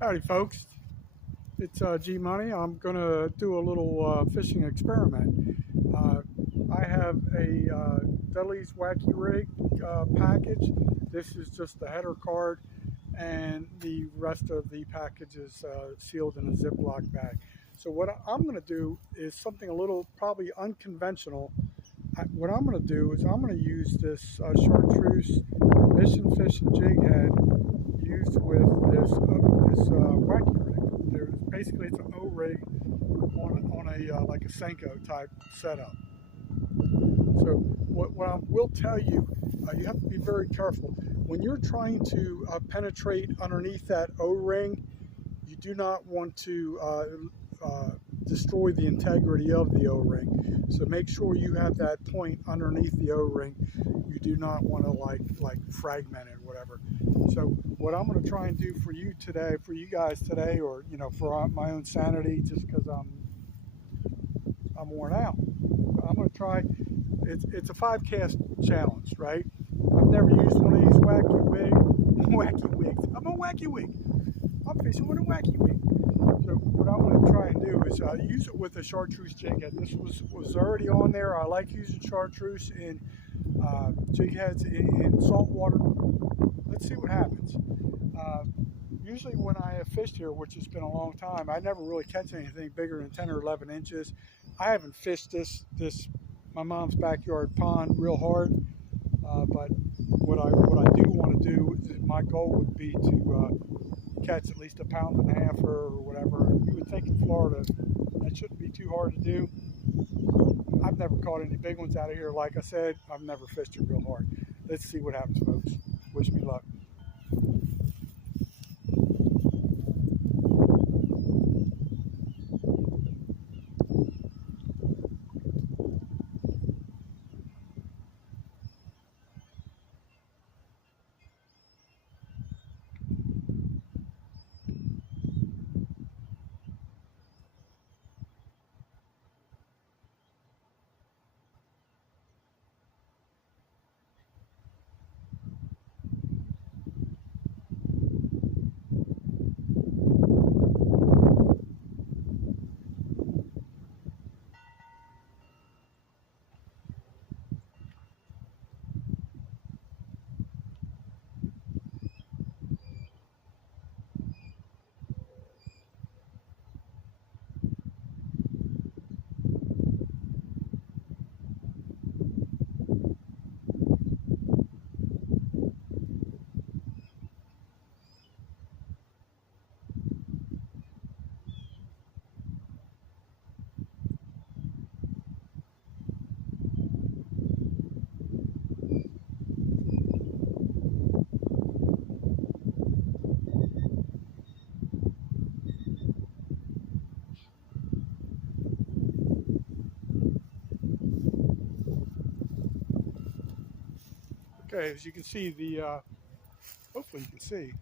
Howdy, folks. It's G Money. I'm going to do a little fishing experiment. Uh, I have a Dudley's Wacky Rig package. This is just the header card, and the rest of the package is sealed in a Ziploc bag. So, what I'm going to do is something a little probably unconventional. What I'm going to do is I'm going to use this chartreuse mission fish and jig head used with this wacky rig. There's basically it's an O rig on a like a Senko type setup. So what I will tell you, you have to be very careful when you're trying to penetrate underneath that O ring. You do not want to destroy the integrity of the O-ring. So make sure you have that point underneath the O-ring. You do not want to like fragment it or whatever. So what I'm going to try and do for you today, for you guys today, or for my own sanity, just because I'm worn out. I'm going to try. It's a 5 cast challenge, right? I've never used one of these wacky wigs. I'm a wacky wig. I'm fishing with a wacky wig. So what I'm going to try and do is use it with a chartreuse jig head. This was already on there. I like using chartreuse in jig heads in salt water. Let's see what happens. Uh, Usually when I have fished here, which has been a long time, I never really catch anything bigger than 10 or 11 inches. I haven't fished this my mom's backyard pond real hard, but what I do want to do is my goal would be to catch at least a pound and a half or whatever. You would think in Florida that shouldn't be too hard to do. I've never caught any big ones out of here. Like I said, I've never fished it real hard. Let's see what happens, folks. Wish me luck. Okay, as you can see, hopefully you can see.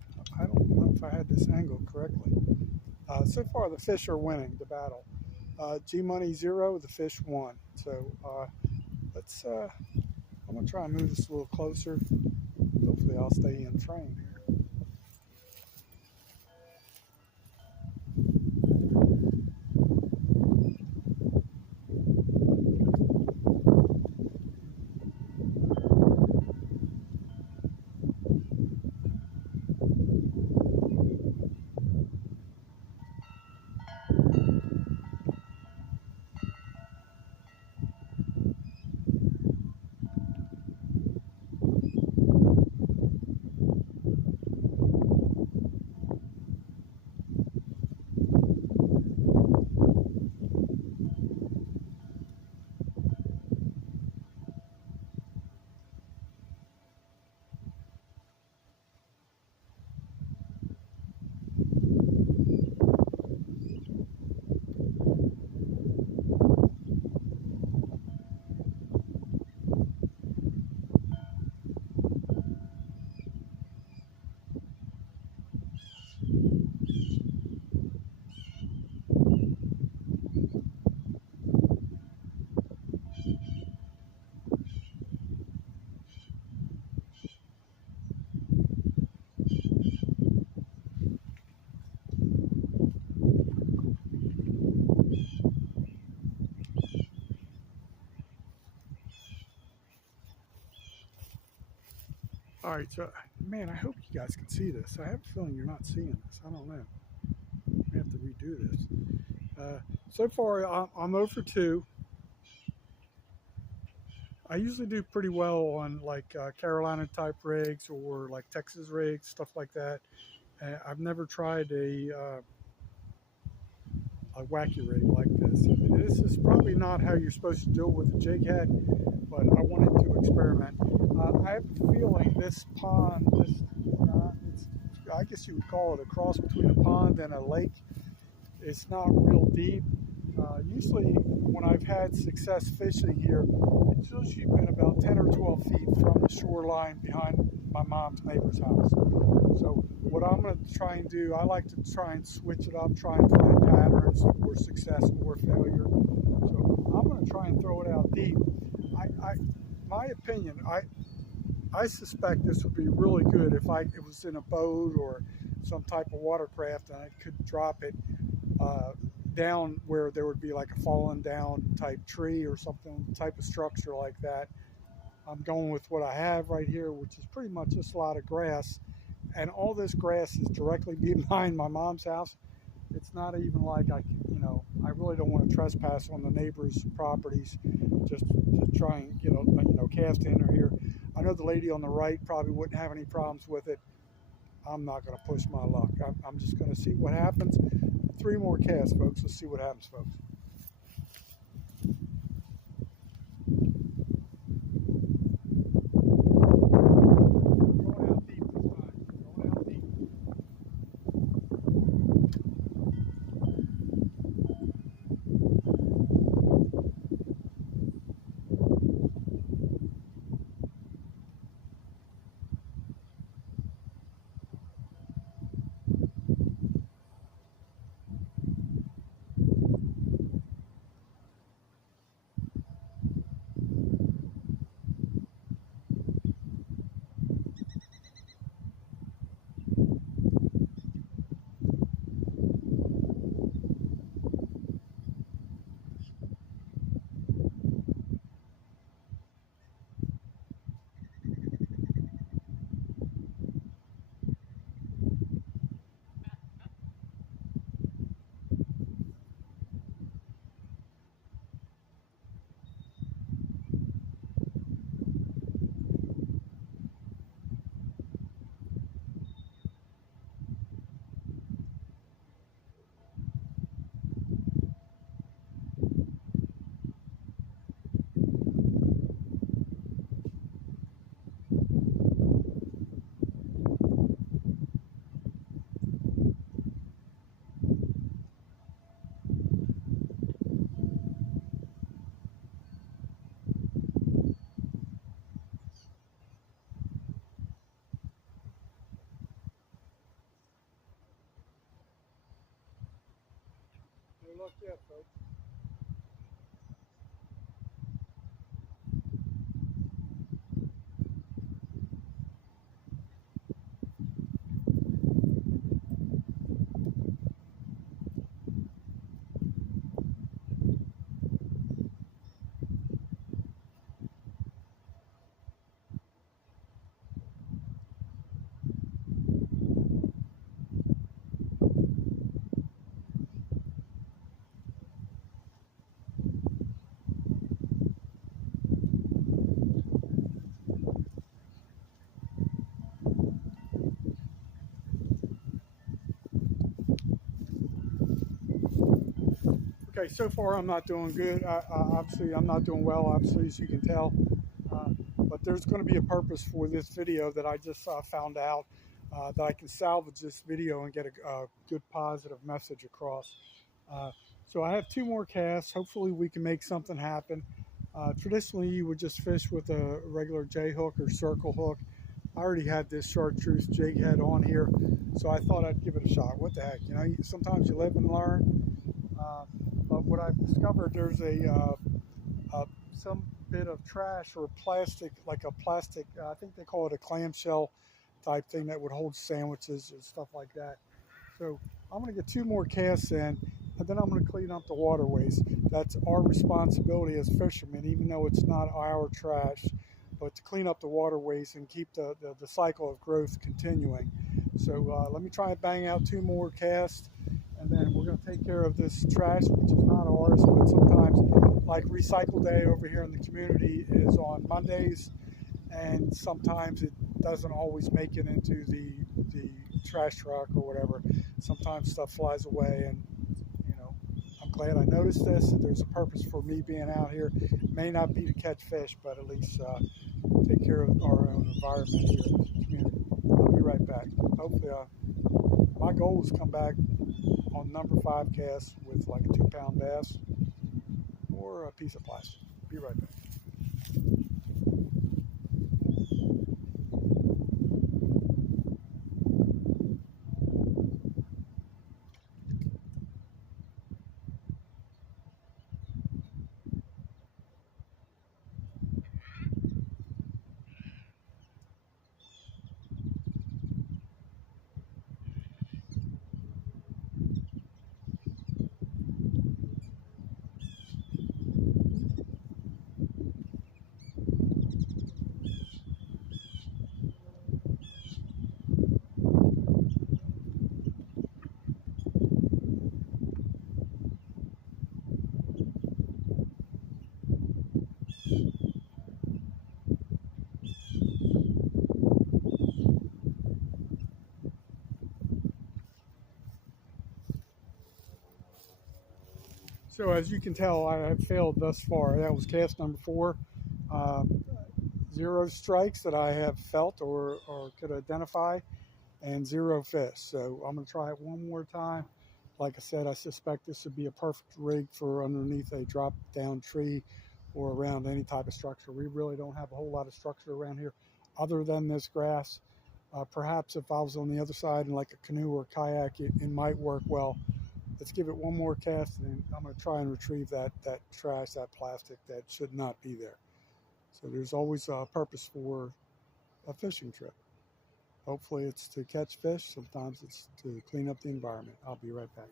I don't know if I had this angle correctly. So far, the fish are winning the battle. G Money 0, the fish 1. So let's. I'm gonna try and move this a little closer. Hopefully, I'll stay in frame here. All right, so man, I hope you guys can see this. I have a feeling you're not seeing this. I don't know. We have to redo this. So far, I'm 0 for 2. I usually do pretty well on like Carolina type rigs or like Texas rigs, stuff like that. I've never tried a wacky rig like this. I mean, this is probably not how you're supposed to do it with a jig head, but I wanted to experiment. I have a feeling this pond, I guess you would call it a cross between a pond and a lake. It's not real deep. Usually when I've had success fishing here, it's usually been about 10 or 12 feet from the shoreline behind my mom's neighbor's house. So what I'm going to try and do, I like to try and switch it up, try and find patterns, more success, more failure. So I'm going to try and throw it out deep. My opinion, I suspect this would be really good if it was in a boat or some type of watercraft and I could drop it down where there would be like a fallen down type tree or something, type of structure like that. I'm going with what I have right here, which is pretty much just a lot of grass. And all this grass is directly behind my mom's house. It's not even like I really don't want to trespass on the neighbors' properties just to try and cast in or here. I know the lady on the right probably wouldn't have any problems with it. I'm not going to push my luck. I'm just going to see what happens. 3 more casts, folks. Let's see what happens, folks. Going out deep this time. Going out deep. No luck yet, folks. Okay, so far I'm not doing good. Obviously, I'm not doing well, obviously, as you can tell. But there's going to be a purpose for this video that I just found out that I can salvage this video and get a good positive message across. So I have 2 more casts. Hopefully we can make something happen. Traditionally, you would just fish with a regular J hook or circle hook. I already had this chartreuse jig head on here, so I thought I'd give it a shot. What the heck, sometimes you live and learn. But what I've discovered, there's some bit of trash or plastic, like a plastic, I think they call it a clamshell type thing that would hold sandwiches and stuff like that. So I'm going to get 2 more casts in, and then I'm going to clean up the waterways. That's our responsibility as fishermen, even though it's not our trash. but to clean up the waterways and keep the cycle of growth continuing. So let me try and bang out 2 more casts, and then we're going to take care of this trash, which is not ours, but sometimes, like recycle day over here in the community is on Mondays, and sometimes it doesn't always make it into the trash truck or whatever. Sometimes stuff flies away, and I'm glad I noticed this. There's a purpose for me being out here. It may not be to catch fish, but at least take care of our own environment here in the community. I'll be right back. Hopefully, my goal is to come back on number 5 cast with like a 2-pound bass or a piece of plastic. Be right back. So as you can tell, I have failed thus far. That was cast number 4. Uh, 0 strikes that I have felt or could identify, and 0 fish. So I'm going to try it one more time. Like I said, I suspect this would be a perfect rig for underneath a drop down tree or around any type of structure. We really don't have a whole lot of structure around here other than this grass. Perhaps if I was on the other side in like a canoe or kayak, it might work well. Let's give it one more cast, and I'm going to try and retrieve that trash, that plastic that should not be there. So there's always a purpose for a fishing trip. Hopefully it's to catch fish. Sometimes it's to clean up the environment. I'll be right back.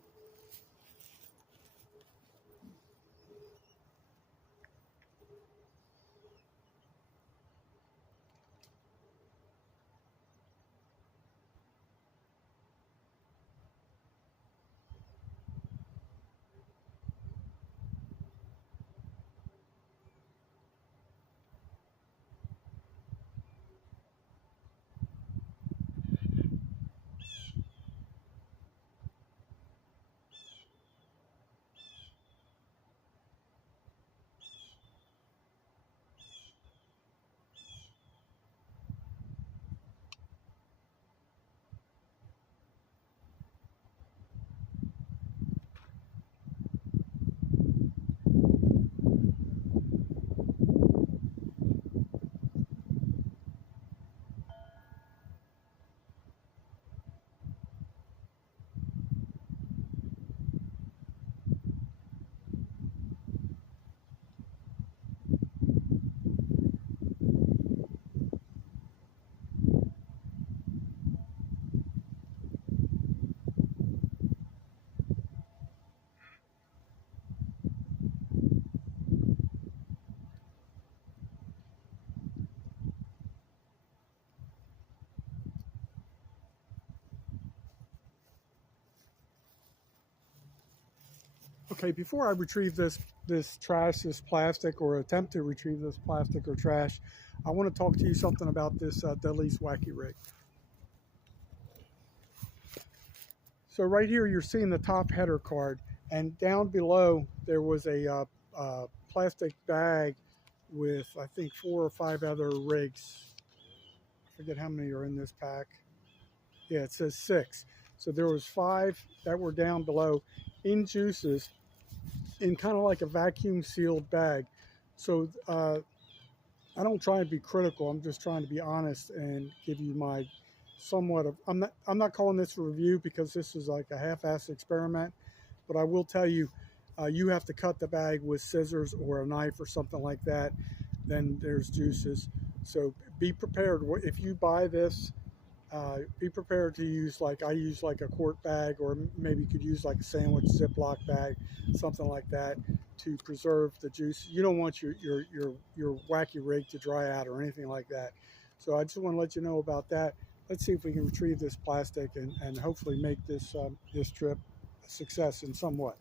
Okay, before I retrieve this trash, this plastic, or attempt to retrieve this plastic or trash, I want to talk to you something about this Delis Wacky rig. So right here, you're seeing the top header card, and down below there was a plastic bag with I think 4 or 5 other rigs. I forget how many are in this pack. Yeah, it says 6. So there was 5 that were down below in juices, in kind of like a vacuum sealed bag. So I don't try and be critical. I'm just trying to be honest and give you my somewhat of. I'm not calling this a review because this is like a half-assed experiment, but I will tell you, you have to cut the bag with scissors or a knife or something like that. Then there's juices. So be prepared. If you buy this Be prepared to use, like I use, like a quart bag, or maybe you could use like a sandwich Ziploc bag, something like that, to preserve the juice. You don't want your wacky rig to dry out or anything like that. So I just want to let you know about that. Let's see if we can retrieve this plastic and hopefully make this trip a success in somewhat.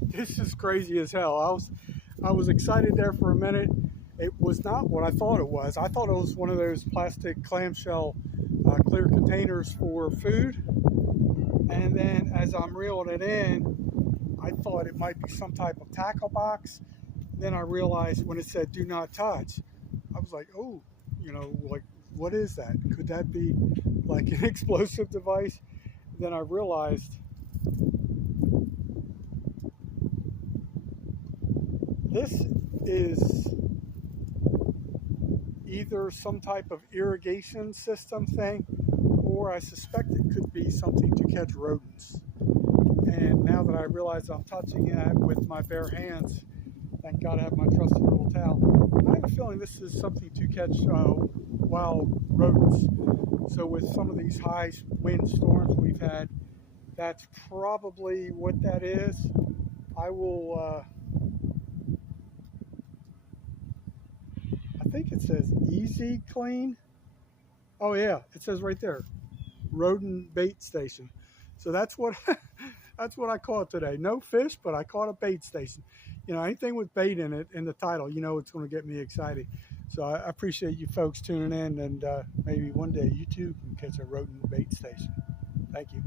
This is crazy as hell. I was excited there for a minute. It was not what I thought it was. I thought it was one of those plastic clamshell clear containers for food. And then as I'm reeling it in, I thought it might be some type of tackle box. Then I realized when it said "do not touch," I was like, "Oh, like what is that? Could that be like an explosive device?" Then I realized this is either some type of irrigation system thing, or I suspect it could be something to catch rodents. And now that I realize I'm touching it with my bare hands, thank God I have my trusty little towel. I have a feeling this is something to catch wild rodents. So with some of these high wind storms we've had, that's probably what that is. I will, I think it says easy clean. Oh yeah, it says right there, rodent bait station. So that's what that's what I caught today. No fish, but I caught a bait station. Anything with bait in it in the title, it's going to get me excited. So I appreciate you folks tuning in, and maybe one day you too can catch a rodent bait station. Thank you.